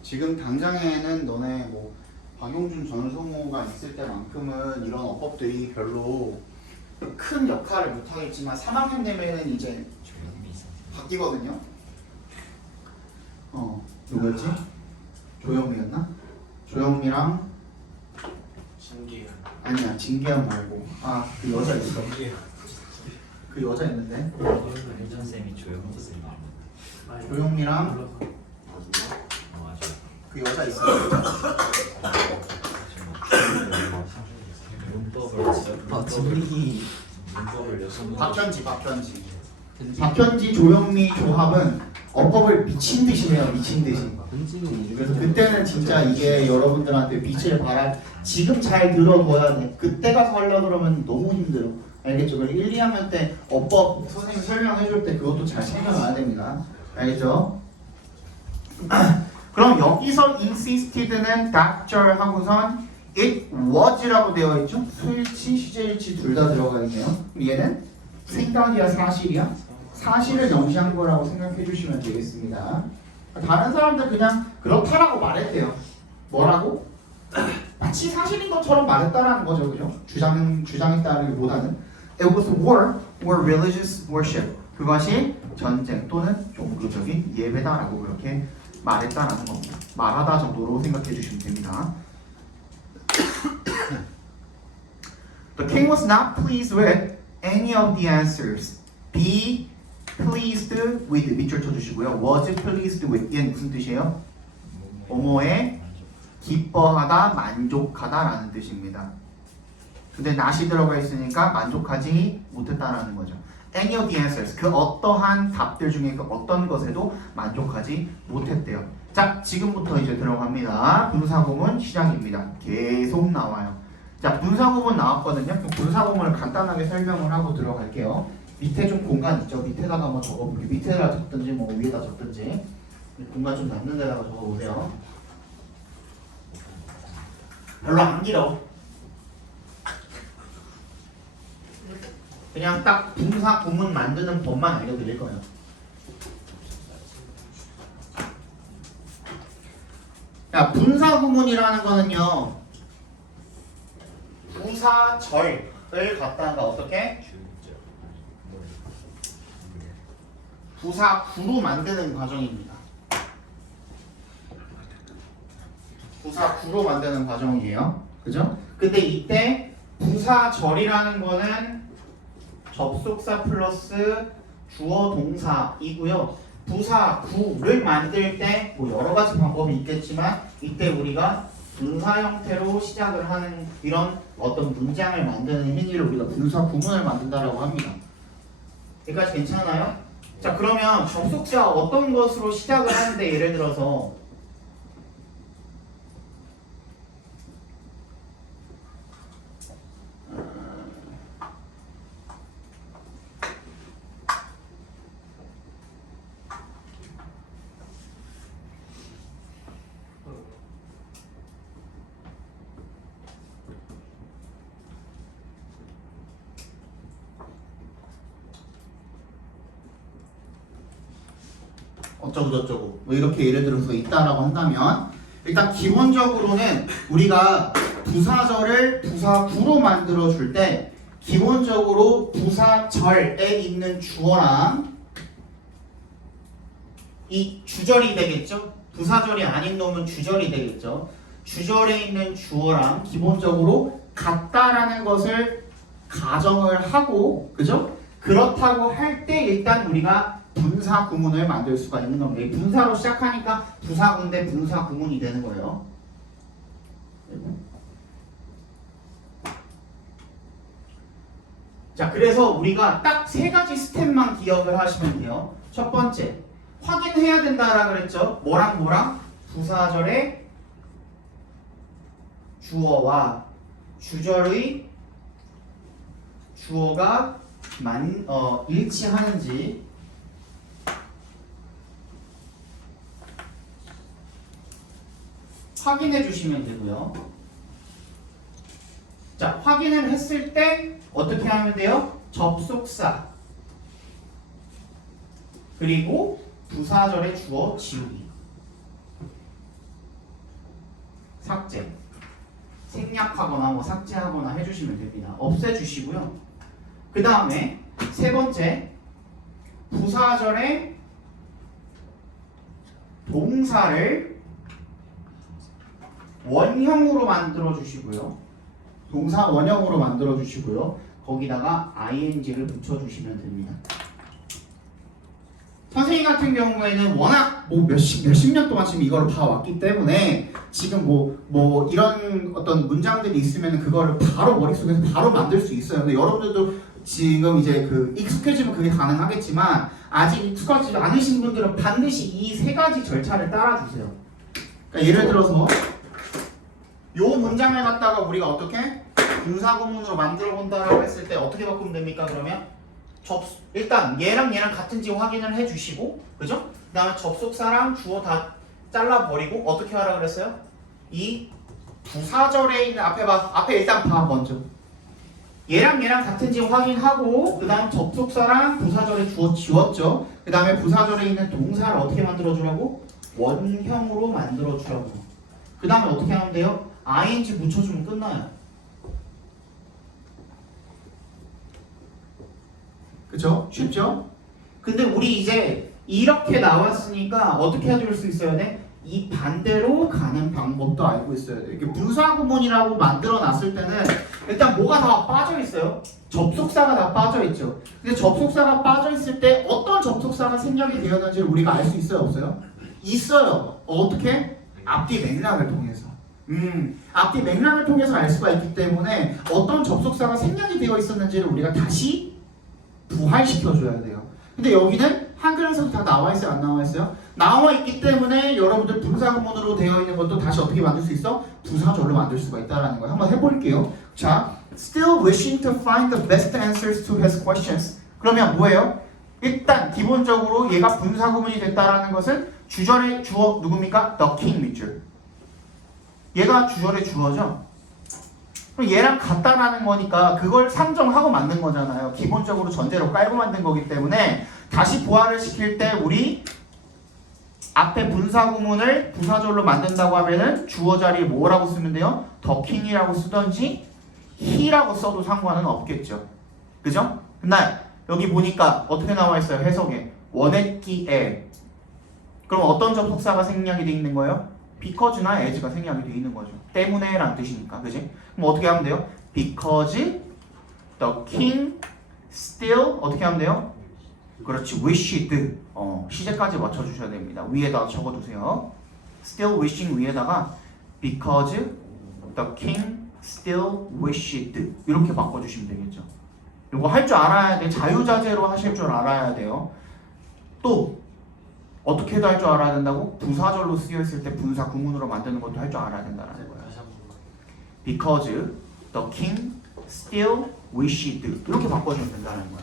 지금 당장에는 너네 뭐 박용준 전성호가 있을 때만큼은 이런 어법들이 별로 큰 역할을 못 하겠지만 3학년 되면은 이제 바뀌거든요. 누구였지? 조영미였나? 조영미랑 신기한. 아니야 진기한 말고 그 여자 있어. 그 여자 있는데 혜전 쌤이 조용히 쌤이 아니, 조영미랑 몰라서. 맞아. 그 여자 있어. 문법을 여섯 박현지 조영미 조합은 어법을 미친 듯이 해요. 미친 듯이. 그래서 그때는 진짜 이게 여러분들한테 빛을 발할 지금 잘 들어둬야 돼. 그때 가서 하려고 그러면 너무 힘들어. 알겠죠? 그리고 1, 2학년 때 어법 선생님 설명해 줄 때 그것도 잘 챙겨놔야 됩니다. 알겠죠? 그럼 여기서 insisted는 doctor 하고선 it was라고 되어 있죠? 수일치, 시제일치 둘 다 들어가 있네요. 그럼 얘는 생각이야, 사실이야? 사실을 명시한 거라고 생각해 주시면 되겠습니다. 다른 사람들 그냥 그렇다라고 말했대요. 뭐라고? 마치 사실인 것처럼 말했다라는 거죠, 그죠? 주장했다기보다는 it was war religious worship. 그것이 전쟁 또는 종교적인 예배다라고 그렇게 말했다라는 겁니다. 말하다 정도로 생각해 주시면 됩니다. The king was not pleased with any of the answers. Be pleased with 밑줄 쳐주시고요. Was pleased with 얘는 무슨 뜻이에요? 뭐뭐에 기뻐하다, 만족하다라는 뜻입니다. 근데 not이 들어가 있으니까 만족하지 못했다라는 거죠. Any of the answers 그 어떠한 답들 중에 그 어떤 것에도 만족하지 못했대요. 자, 지금부터 이제 들어갑니다. 분사구문 시작입니다. 계속 나와요. 자, 분사구문 나왔거든요. 그럼 분사구문을 간단하게 설명을 하고 들어갈게요. 밑에 좀 공간 있죠? 밑에다가 한번 적어볼게요. 밑에다 적든지 뭐 위에다 적든지 공간 좀 남는 데다가 적어보세요. 별로 안 길어. 그냥 딱 분사 구문 만드는 법만 알려드릴 거예요. 야, 분사 구문이라는 거는요. 부사절을 갖다가 어떻게? 부사구로 만드는 과정입니다. 부사구로 만드는 과정이에요. 그죠? 근데 이때 부사절이라는 거는 접속사 플러스 주어 동사이고요. 부사구를 만들 때 뭐 여러 가지 방법이 있겠지만 이때 우리가 분사 형태로 시작을 하는 이런 어떤 문장을 만드는 행위를 우리가 분사 구문을 만든다라고 합니다. 여기까지 괜찮아요? 자 그러면 접속사 어떤 것으로 시작을 하는데 예를 들어서 어쩌고저쩌고 뭐 이렇게 예를 들어서 있다라고 한다면 일단 기본적으로는 우리가 부사절을 부사구로 만들어 줄 때 기본적으로 부사절에 있는 주어랑 이 주절이 되겠죠? 부사절이 아닌 놈은 주절이 되겠죠? 주절에 있는 주어랑 기본적으로 같다라는 것을 가정을 하고 그죠? 그렇다고 할 때 일단 우리가 분사 구문을 만들 수가 있는 겁니다. 분사로 시작하니까 부사구인데 분사 구문이 되는 거예요. 자, 그래서 우리가 딱 세 가지 스텝만 기억을 하시면 돼요. 첫 번째, 확인해야 된다라 그랬죠. 뭐랑 부사절의 주어와 주절의 주어가 일치하는지 확인해 주시면 되고요. 자, 확인을 했을 때 어떻게 하면 돼요? 접속사 그리고 부사절의 주어 지우기 삭제 생략하거나 뭐 삭제하거나 해주시면 됩니다. 없애주시고요. 그 다음에 세 번째 부사절의 동사를 원형으로 만들어 주시고요. 동사 원형으로 만들어 주시고요. 거기다가 ing를 붙여 주시면 됩니다. 선생님 같은 경우에는 워낙 뭐 몇십 년 동안 지금 이걸 봐왔기 때문에 지금 뭐 이런 어떤 문장들이 있으면 그거를 바로 머릿속에서 바로 만들 수 있어요. 근데 여러분들도 지금 이제 그 익숙해지면 그게 가능하겠지만 아직 익숙하지 않으신 분들은 반드시 이 세 가지 절차를 따라주세요. 그러니까 예를 들어서 요 문장을 갖다가 우리가 어떻게 분사구문으로 만들어 본다라고 했을 때 어떻게 바꾸면 됩니까? 그러면 일단 얘랑 같은지 확인을 해주시고, 그죠? 그 다음에 접속사랑 주어 다 잘라버리고 어떻게 하라 그랬어요? 이 부사절에 있는 앞에 일단 봐 먼저. 얘랑 같은지 확인하고 그 다음 접속사랑 부사절의 주어 지웠죠. 그 다음에 부사절에 있는 동사를 어떻게 만들어주라고? 원형으로 만들어주라고. 그 다음에 어떻게 하면 돼요? ing 묻혀주면 끝나요. 그쵸? 쉽죠? 근데 우리 이제 이렇게 나왔으니까 어떻게 해줄 수 있어야 돼? 이 반대로 가는 방법도 알고 있어야 돼. 이렇게 분사구문이라고 만들어 놨을 때는 일단 뭐가 다 빠져 있어요? 접속사가 다 빠져 있죠. 근데 접속사가 빠져 있을 때 어떤 접속사가 생략이 되었는지를 우리가 알 수 있어요? 없어요? 있어요. 어떻게? 앞뒤 맥락을 통해서. 앞뒤 맥락을 통해서 알 수가 있기 때문에 어떤 접속사가 생략이 되어 있었는지를 우리가 다시 부활시켜줘야 돼요. 근데 여기는 한글에서도 다 나와 있어요? 안 나와 있어요? 나와 있기 때문에 여러분들 분사구문으로 되어 있는 것도 다시 어떻게 만들 수 있어? 부사절로 만들 수가 있다는 거예요. 한번 해볼게요. 자, still wishing to find the best answers to his questions. 그러면 뭐예요? 일단 기본적으로 얘가 분사구문이 됐다라는 것은 주절의 주어 누굽니까? The king 밑줄. 얘가 주절의 주어죠. 그럼 얘랑 같다라는 거니까 그걸 상정하고 만든 거잖아요. 기본적으로 전제로 깔고 만든 거기 때문에 다시 보완을 시킬 때 우리 앞에 분사구문을 부사절로 만든다고 하면은 주어 자리에 뭐라고 쓰면 돼요? The king이라고 쓰던지 he라고 써도 상관은 없겠죠. 그죠? 근데 여기 보니까 어떻게 나와 있어요? 해석에 원했기에. 그럼 어떤 접속사가 생략이 돼 있는 거예요? because나 as가 생략이 돼 있는 거죠. 때문에 라는 뜻이니까. 그지? 그럼 어떻게 하면 돼요? because the king still 어떻게 하면 돼요? 그렇지. wished. 시제까지 맞춰주셔야 됩니다. 위에다 적어두세요. still wishing 위에다가 because the king still wished 이렇게 바꿔주시면 되겠죠. 요거 할 줄 알아야 돼. 자유자재로 하실 줄 알아야 돼요. 또 어떻게도 할 줄 알아야 된다고? 부사절로 쓰여있을 때 분사 구문으로 만드는 것도 할 줄 알아야 된다는 거야. 다시 한 번만. Because the king still wished 이렇게 바꿔주면 된다는 거야.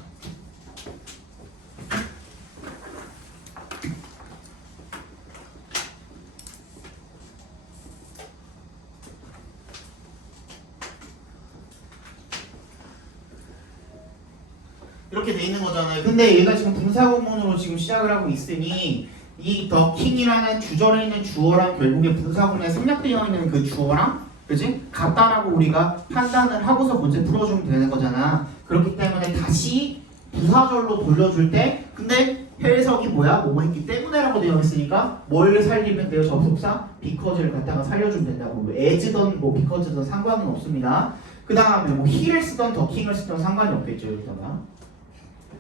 이렇게 돼 있는 거잖아요. 근데 얘가 지금 분사구문으로 지금 시작을 하고 있으니 이 the king이라는 주절에 있는 주어랑 결국에 분사구문에 생략되어 있는 그 주어랑 그지? 같다라고 우리가 판단을 하고서 문제 풀어주면 되는 거잖아. 그렇기 때문에 다시 부사절로 돌려줄 때 근데 해석이 뭐야? 뭐뭐 했기 때문에라고 되어 있으니까 뭘 살리면 돼요? 접속사? because를 갖다가 살려주면 된다고. 뭐 as든 뭐 because든 상관은 없습니다. 그 다음에 뭐 he를 쓰던 the king을 쓰던 상관이 없겠죠. 여기다가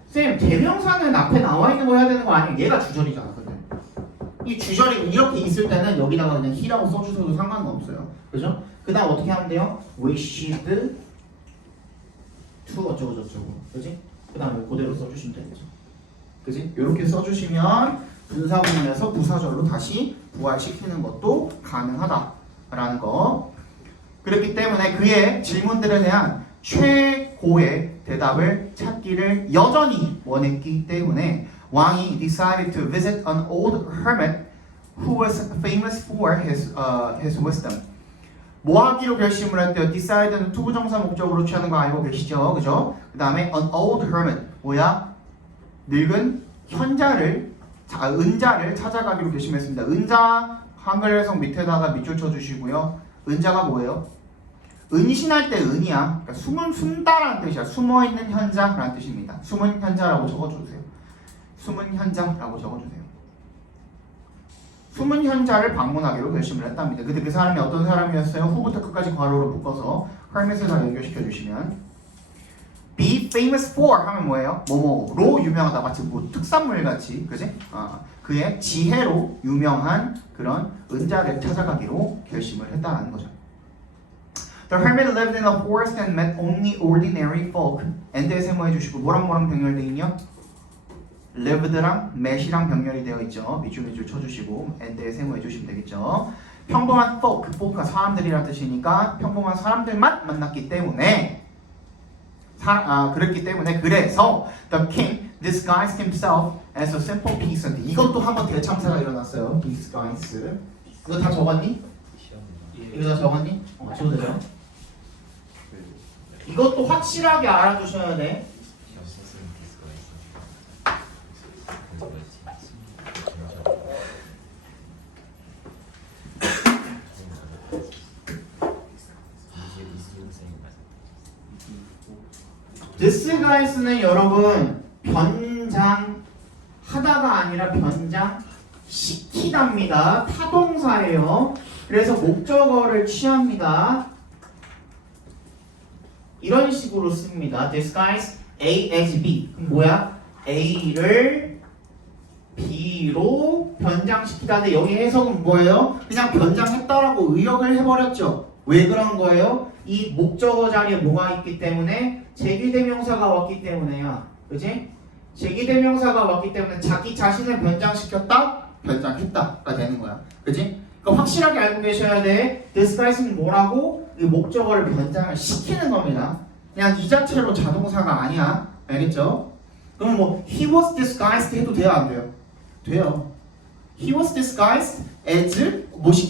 쌤, 대명사는 앞에 나와 있는 거 해야 되는 거 아니에요? 얘가 주절이잖아. 근데 이 주절이 이렇게 있을 때는 여기다가 그냥 he라고 써주셔도 상관은 없어요. 그죠? 그 다음 어떻게 하면 돼요? wished to 어쩌고저쩌고. 그지? 그 다음에 그대로 써주시면 되겠죠. 그지? 이렇게 써주시면 분사구문에서 부사절로 다시 부활시키는 것도 가능하다라는 거. 그렇기 때문에 그의 질문들에 대한 최고의 대답을 찾기를 여전히 원했기 때문에 왕이 decided to visit an old hermit who was famous for his wisdom. 뭐 하기로 결심을 했대요? decide는 투부정사 목적으로 취하는 거 알고 계시죠? 그죠? 그 다음에 an old hermit 뭐야? 늙은 은자를 찾아가기로 결심했습니다. 은자 한글 해석 밑에다가 밑줄 쳐주시고요. 은자가 뭐예요? 은신할 때 은이야. 그러니까 숨다라는 뜻이야. 숨어있는 현자라는 뜻입니다. 숨은 현자라고 적어주세요. 숨은 현자라고 적어주세요. 숨은 현자를 방문하기로 결심을 했답니다. 근데 그 사람이 어떤 사람이었어요? 후부터 끝까지 괄호로 묶어서 헐멧에다 연결시켜 주시면 be famous for 하면 뭐예요? 뭐뭐로 유명하다. 마치 뭐 특산물 같이, 그지? 그의 지혜로 유명한 그런 은자를 찾아가기로 결심을 했다는 거죠. The hermit lived in a forest and met only ordinary folk. and에 세모해 주시고 뭐랑 병렬되어 있냐? lived랑 met이랑 병렬이 되어 있죠. 밑줄 쳐주시고 and에 세모해 주시면 되겠죠. 평범한 folk가 사람들이란 뜻이니까 평범한 사람들만 만났기 때문에 그랬기 때문에 그래서 the king disguised himself as a simple peasant. 이것도 한번 대참사가 일어났어요. disguise. 이거 다 적었니? 이거 다 적었니? 적어도 돼요. 이것도 확실하게 알아두셔야 돼. disguise는 여러분 변장하다가 아니라 변장시키답니다. 타동사예요. 그래서 목적어를 취합니다. 이런 식으로 씁니다. disguise A as B. 그럼 뭐야? A를 B로 변장시키다는데 여기 해석은 뭐예요? 그냥 변장했다라고 의역을 해버렸죠. 왜 그런 거예요? 이 목적어 자리에 뭐가 있기 때문에 제기대명사가 왔기 때문에야. 그지? 제기대명사가 왔기 때문에 자기 자신을 변장시켰다? 변장했다가 되는 거야. 그지? 그러니까 확실하게 알고 계셔야 돼. disguise는 뭐라고? 이 목적어를 변장을 시키는 겁니다. 그냥 이 자체로 자동사가 아니야. 알겠죠? 그럼 뭐 he was disguised 해도 돼요? 안 돼요? 돼요. He was disguised as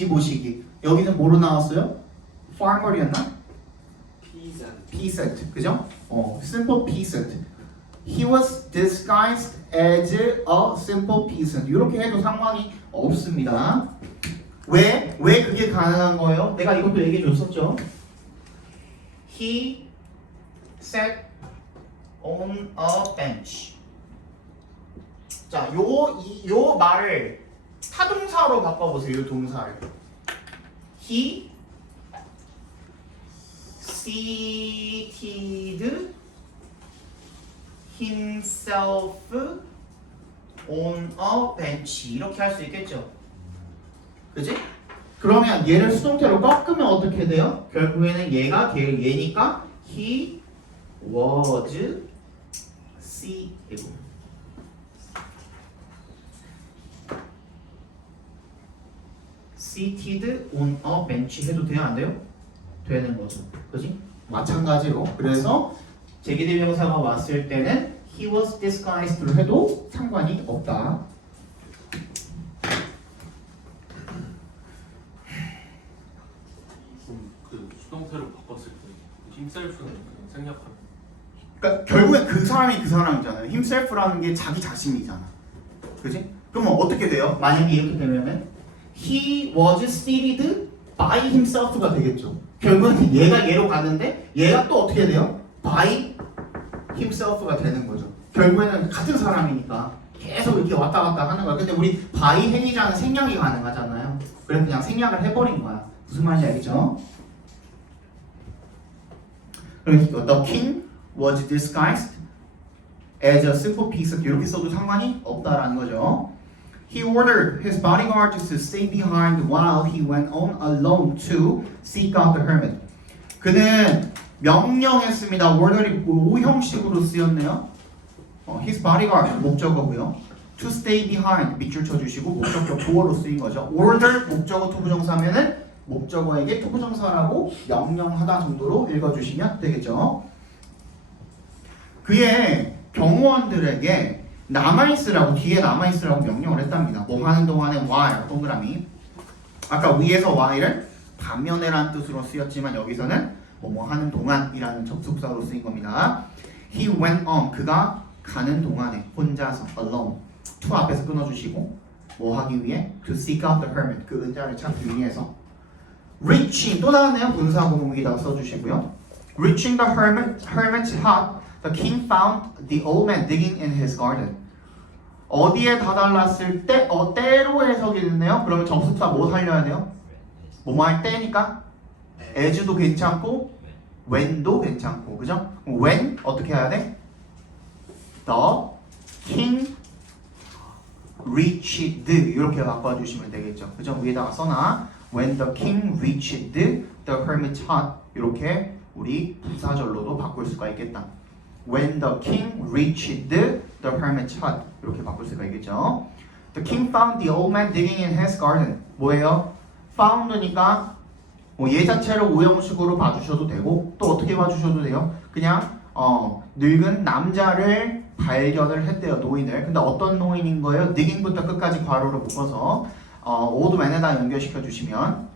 모시기. 여기는 뭐로 나왔어요? farmer이었나? peasant. 그죠? simple peasant. He was disguised as a simple peasant. 이렇게 해도 상관이 없습니다. 왜 그게 가능한 거예요? 내가 이것도 얘기해 줬었죠. He sat on a bench. 자, 요 말을 타동사로 바꿔보세요. 요 동사를. He seated himself on a bench. 이렇게 할 수 있겠죠. 그지? 그러면 얘를 수동태로 꺾으면 어떻게 돼요? 결국에는 얘가 얘니까 he was seated. seated on a bench 해도 돼요? 안 돼요? 되는 거죠. 그지? 마찬가지로. 그래서 제기대명사가 왔을 때는 he was disguised로 해도 상관이 없다. 그럼 그 수동태로 바꿨을 때 힘셀프는 그냥 생략하면 그러니까 결국에 그 사람이 그 사람이잖아요. himself라는 게 자기 자신이잖아. 그지? 그러면 어떻게 돼요? 만약에 이렇게 되면은 he was seated by himself가 되겠죠. 결국은 얘가 얘로 갔는데 얘가 또 어떻게 돼요? by himself가 되는 거죠. 결국에는 같은 사람이니까 계속 이렇게 왔다 갔다 하는 거야. 근데 우리 by 행위자는 생략이 가능하잖아요. 그래서 그냥 생략을 해버린 거야. 무슨 말인지 알겠죠? 그래서 the king was disguised as a simple peasant 이렇게 써도 상관이 없다라는 거죠. He ordered his bodyguards to stay behind while he went on alone to seek out the hermit. 그는 명령했습니다. order이 오형식으로 쓰였네요. His bodyguard 목적어고요. To stay behind 밑줄 쳐주시고 목적격 보어로 쓰인 거죠. order 목적어 투부정사면은 목적어에게 투부정사라고 명령하다 정도로 읽어주시면 되겠죠. 그의 경호원들에게 남아있으라고 뒤에 남아있으라고 명령을 했답니다. 뭐 하는 동안에 while 동그라미 아까 위에서 while을 반면에라는 뜻으로 쓰였지만 여기서는 뭐 하는 동안이라는 접속사로 쓰인 겁니다. He went on 그가 가는 동안에 혼자서 alone to 앞에서 끊어주시고 뭐 하기 위해 to seek out the hermit 그 은자를 찾기 위해서 reaching 또 나왔네요. 분사구문기다 써주시고요. reaching the hermit's hut The king found the old man digging in his garden. 어디에 다달랐을 때, 때로 해석이 됐네요. 그러면 접속사 뭐 살려야 돼요? 뭐뭐 할 때니까 as도 괜찮고 when도 괜찮고 그죠? when 어떻게 해야 돼? The king reached 이렇게 바꿔주시면 되겠죠. 그죠? 위에다가 써놔. When the king reached the hermit's hut 이렇게 우리 부사절로도 바꿀 수가 있겠다. When the king reached the hermit's hut 이렇게 바꿀 수가 있겠죠. The king found the old man digging in his garden. 뭐예요? found니까 얘 자체를 오형식으로 봐주셔도 되고 또 어떻게 봐주셔도 돼요? 그냥 늙은 남자를 발견을 했대요. 노인을. 근데 어떤 노인인 거예요? digging부터 끝까지 괄호를 묶어서 old man에다 연결시켜 주시면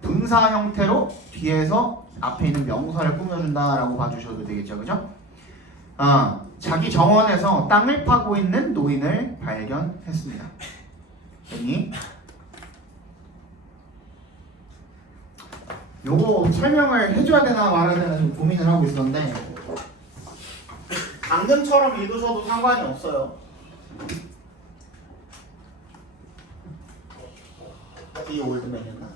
분사 형태로 뒤에서 앞에 있는 명사를 꾸며준다라고 봐주셔도 되겠죠. 그죠? 자기 정원에서 땅을 파고 있는 노인을 발견했습니다. 됐니? 요거 설명을 해줘야 되나 말아야 되나 좀 고민을 하고 있었는데 방금처럼 읽으셔도 상관이 없어요. 이 올드맨이었나?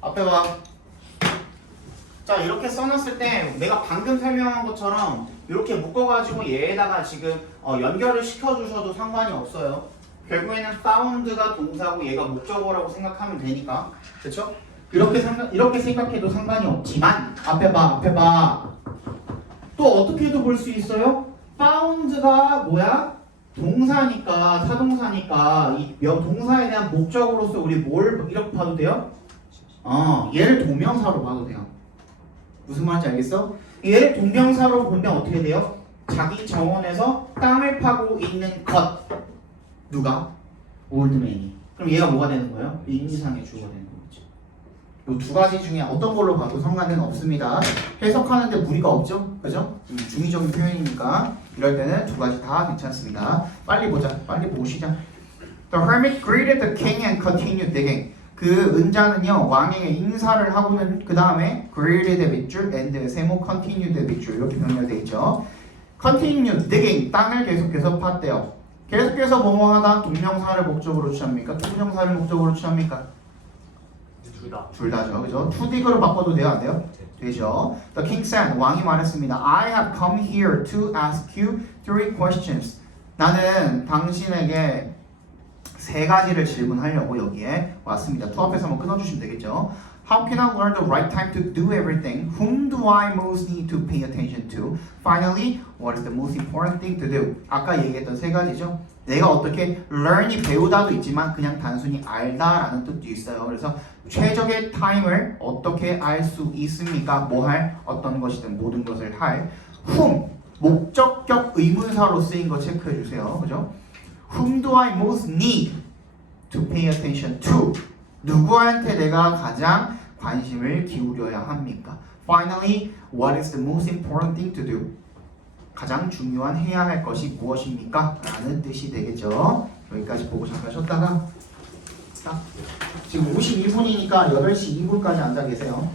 앞에 봐. 자 이렇게 써놨을 때 내가 방금 설명한 것처럼 이렇게 묶어가지고 얘에다가 지금 연결을 시켜주셔도 상관이 없어요. 결국에는 found가 동사고 얘가 목적어라고 생각하면 되니까 그렇죠? 이렇게 생각해도 상관이 없지만 앞에 봐. 또 어떻게도 볼 수 있어요? found가 뭐야? 동사니까 사동사니까 이 동사에 대한 목적으로서 우리 뭘 이렇게 봐도 돼요? 얘를 동명사로 봐도 돼요. 무슨 말인지 알겠어? 얘를 동명사로 보면 어떻게 돼요? 자기 정원에서 땅을 파고 있는 것 누가? 올드맨이. 그럼 얘가 뭐가 되는 거예요? 인지상의 주어가 되는 거죠. 이 두 가지 중에 어떤 걸로 봐도 상관은 없습니다. 해석하는데 무리가 없죠? 그죠? 중의적인 표현이니까 이럴 때는 두 가지 다 괜찮습니다. 빨리 보자. 빨리 보시자. The hermit greeted the king and continued digging. 그 은자는요 왕에게 인사를 하고는 그 다음에 greeted 밑줄 and 세모 continued 밑줄 이렇게 병렬되어 있죠. continue digging 땅을 계속해서 팠대요. 계속해서 뭐뭐하다 동명사를 목적으로 취합니까? 투부정사를 목적으로 취합니까? 둘 다. 둘 다죠, 그죠? to dig로 바꿔도 돼요, 안 돼요? 되죠. The king said, 왕이 말했습니다. I have come here to ask you 3 questions. 나는 당신에게 3가지를 질문하려고 여기에 왔습니다. to 앞에서 한번 끊어주시면 되겠죠. How can I learn the right time to do everything? Whom do I most need to pay attention to? Finally, what is the most important thing to do? 아까 얘기했던 3가지죠. 내가 어떻게 learn이 배우다도 있지만 그냥 단순히 알다라는 뜻도 있어요. 그래서 최적의 타임을 어떻게 알 수 있습니까? 뭐 할? 어떤 것이든 모든 것을 할. whom 목적격 의문사로 쓰인 거 체크해 주세요. 그죠? Whom do I most need to pay attention to? 누구한테 내가 가장 관심을 기울여야 합니까? Finally, what is the most important thing to do? 가장 중요한 해야 할 것이 무엇입니까? 라는 뜻이 되겠죠. 여기까지 보고 잠깐 쉬었다가 딱 지금 52분이니까 8시 2분까지 앉아 계세요.